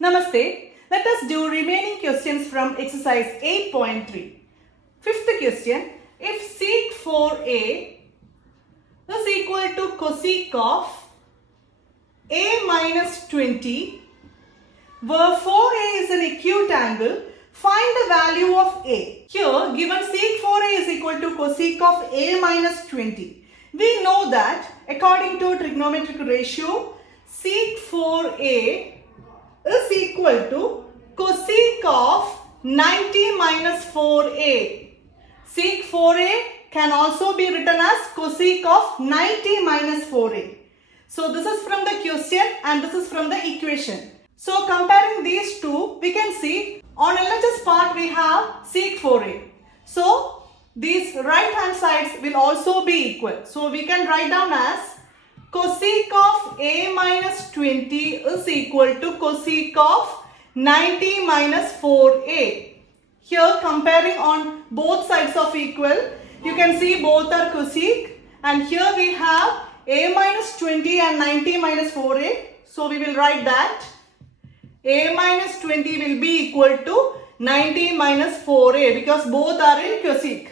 Namaste. Let us do remaining questions from exercise 8.3. Fifth question. If sec 4a is equal to cosec of a minus 20, where 4a is an acute angle, find the value of a. Here, given sec 4a is equal to cosec of a minus 20. We know that according to trigonometric ratio, sec 4a is equal to cosec of 90 minus 4a. Sec 4a can also be written as cosec of 90 minus 4a. So this is from the question and this is from the equation. So comparing these two, we can see on LHS part we have sec 4a. So these right hand sides will also be equal. So we can write down as cosec of a minus 20 is equal to cosec of 90 minus 4a. Here comparing on both sides of equal, you can see both are cosec, and here we have a minus 20 and 90 minus 4a. So we will write that a minus 20 will be equal to 90 minus 4a because both are in cosec.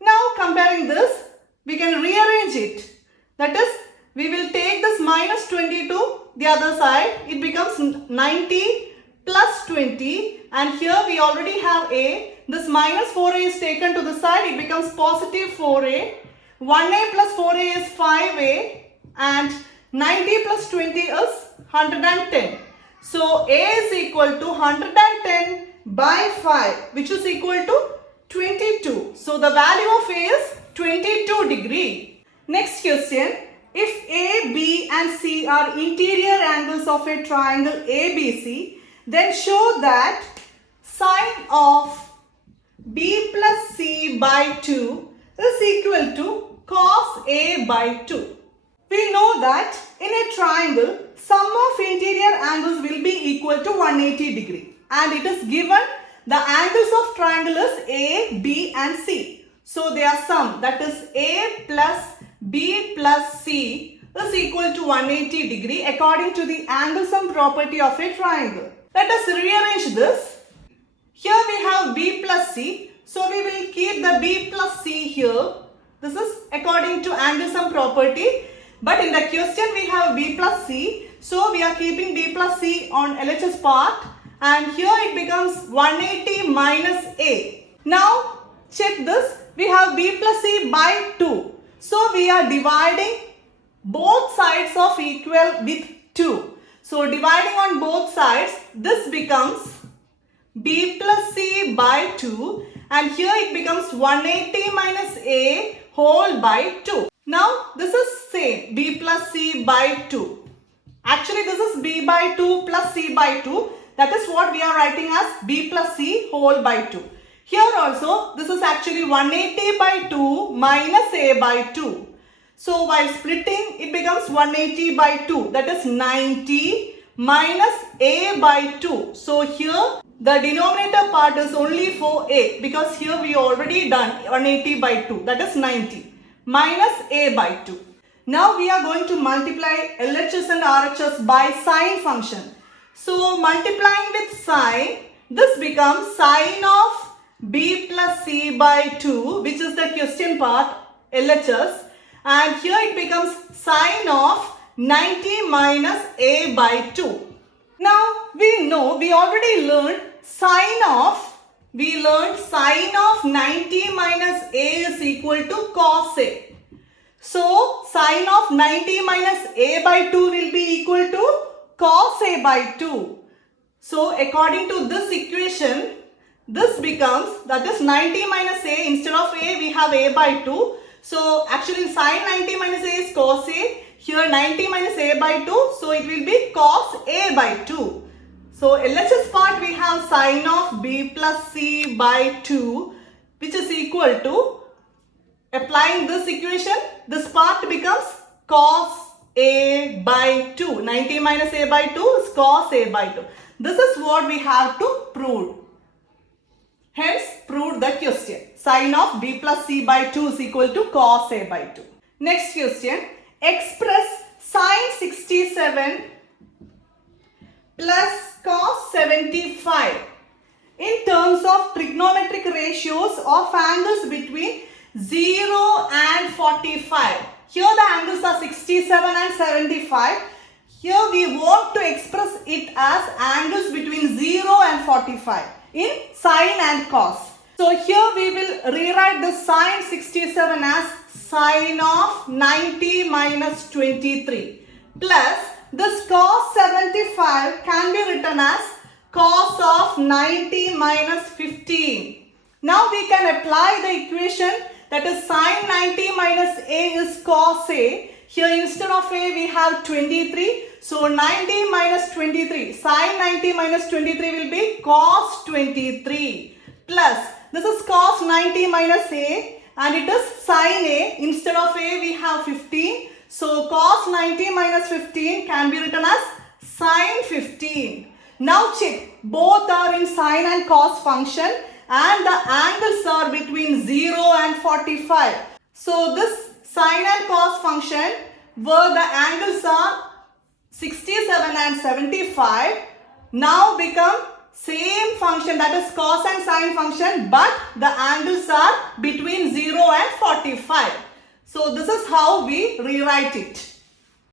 Now comparing this, we can rearrange it. That is, we will take this minus 20 to the other side. It becomes 90 plus 20, and here we already have a. This minus 4a is taken to the side. It becomes positive 4a. 1a plus 4a is 5a, and 90 plus 20 is 110. So a is equal to 110 by 5, which is equal to 22. So the value of a is 22 degree. Next question. If A, B and C are interior angles of a triangle ABC, then show that sine of B plus C by 2 is equal to cos A by 2. We know that in a triangle, sum of interior angles will be equal to 180 degree. And it is given the angles of triangle is A, B and C. So their sum, that is A plus B plus C, is equal to 180 degree according to the angle sum property of a triangle. Let us rearrange this. Here we have B plus C. So we will keep the B plus C here. This is according to angle sum property. But in the question we have B plus C. So we are keeping B plus C on LHS part. And here it becomes 180 minus A. Now check this. We have B plus C by 2. So we are dividing both sides of equal with 2. So dividing on both sides, this becomes B plus C by 2. And here it becomes 180 minus A whole by 2. Now this is same, B plus C by 2. Actually this is B by 2 plus C by 2. That is what we are writing as B plus C whole by 2. Here also this is actually 180 by 2 minus A by 2. So while splitting it becomes 180 by 2, that is 90 minus A by 2. So here the denominator part is only for A because here we already done 180 by 2, that is 90 minus A by 2. Now we are going to multiply LHS and RHS by sine function. So multiplying with sine, this becomes sine of B plus C by 2, which is the question part, LHS. And here it becomes sine of 90 minus A by 2. Now we know, we already learned sine of 90 minus A is equal to cos A. So sine of 90 minus A by 2 will be equal to cos A by 2. So according to this equation, this becomes, that is 90 minus A, instead of A we have A by 2. So actually sine 90 minus A is cos A. Here 90 minus A by 2. So it will be cos A by 2. So LHS part we have sine of B plus C by 2, which is equal to, applying this equation, this part becomes cos A by 2. 90 minus A by 2 is cos A by 2. This is what we have to prove. Hence, proved the question. Sine of B plus C by 2 is equal to cos A by 2. Next question. Express sine 67 plus cos 75 in terms of trigonometric ratios of angles between 0 and 45. Here the angles are 67 and 75. Here we want to express it as angles between 0 and 45 in sine and cos. So here we will rewrite the sine 67 as sine of 90 minus 23 plus this cos 75 can be written as cos of 90 minus 15. Now we can apply the equation, that is sine 90 minus a is cos a. Here instead of a we have 23. So 90 minus 23, sine 90 minus 23 will be cos 23 plus this is cos 90 minus a and it is sine a. Instead of a we have 15. So cos 90 minus 15 can be written as sine 15. Now check, both are in sine and cos function and the angles are between 0 and 45. So this sine and cos function where the angles are 67 and 75 now become same function, that is cos and sine function, but the angles are between 0 and 45. So this is how we rewrite it.